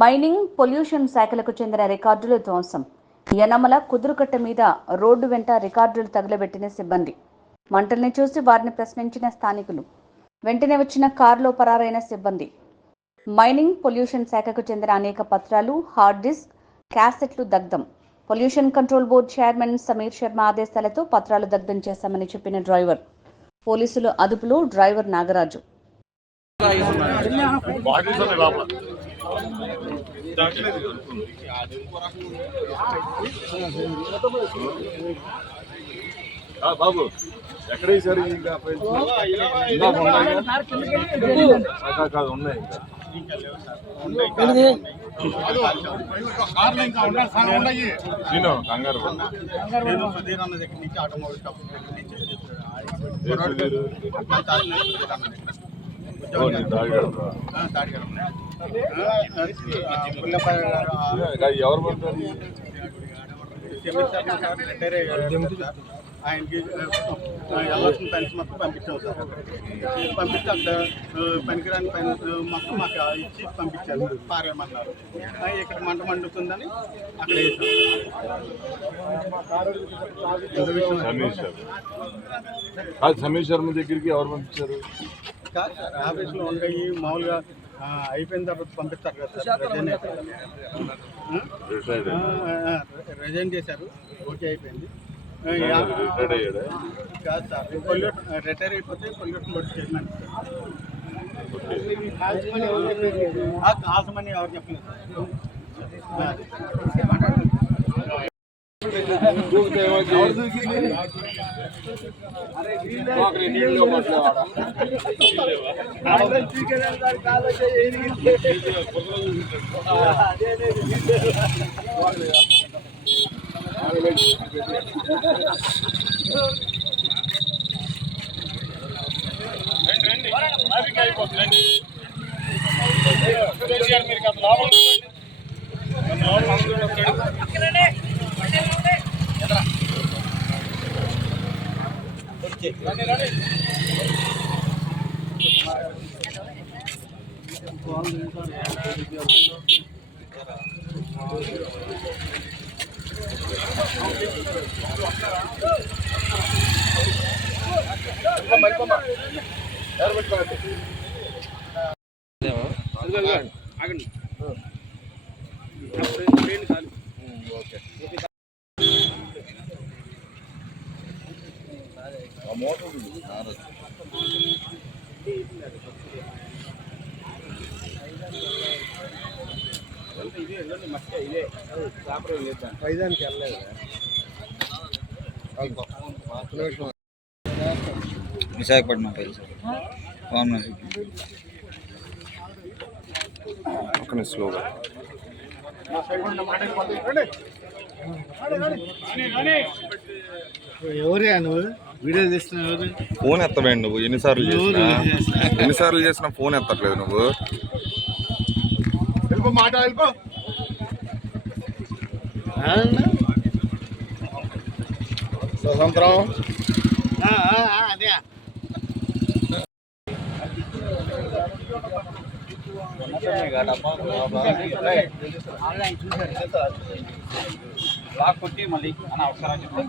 Mining, pollution శాఖలకు చెందిన రికార్డులు ధ్వంసం. యనమల కుదురుకట్ట మీద రోడ్డు వెంట రికార్డులు తగలబెట్టిన సిబ్బంది. మంటల్ని చూసి వారిని ప్రశ్నించిన స్థానికులు. వెంటనే వచ్చిన కారులో పరారైన సిబ్బంది. మైనింగ్, పొల్యూషన్ శాఖకు చెందిన అనేక పత్రాలు, హార్డ్ డిస్క్, క్యాసెట్లు దగ్ధం. Pollution control board chairman Sameer Sharma ఆదేశాలతో పత్రాలు దగ్ధం చేశామని చెప్పిన డ్రైవర్. పోలీసులు అదుపులో డ్రైవర్ నాగరాజు. బాబు ఎక్కడ వేసారు? ఇంకా కాదు ఉన్నాయి. కంగారు ఎవరు పడతారు? ఆయనకి వెళ్ళాల్సిన పెన్స్ మొత్తం పంపించాం సార్. పంపిస్తే అక్కడ పనికిరాని పని మొత్తం మాకు ఇచ్చి పంపించారు, పారేయమన్నారు. ఇక్కడ మంట మండుతుందని అక్కడ సమీర్ శర్మ దగ్గరికి ఎవరు పంపించారు? కాదు సార్, ఆఫీస్లో ఉంటాయి మామూలుగా అయిపోయిన తర్వాత పంపిస్తారు కదా సార్. రిజైన్ చేశారు, ఓకే అయిపోయింది. కాదు సార్, రిటైర్ అయిపోతే పొల్యూషన్ బోర్డు చైర్మన్. కాల్సమని ఎవరు చెప్పలేదు సార్. వైజాగ్కి వెళ్ళలేదు. విశాఖపట్నం స్లోగా ఎవరే నువ్వు వీడియో తీస్తున్నావు? ఫోన్ ఎత్తవేండి నువ్వు. ఎన్నిసార్లు చేసినా ఫోన్ ఎత్తట్లేదు నువ్వు. మాట వెళ్ళిపో. స్వతంత్రం అదే లాక్ కొట్టి మళ్ళీ అని అవసరం చెప్పి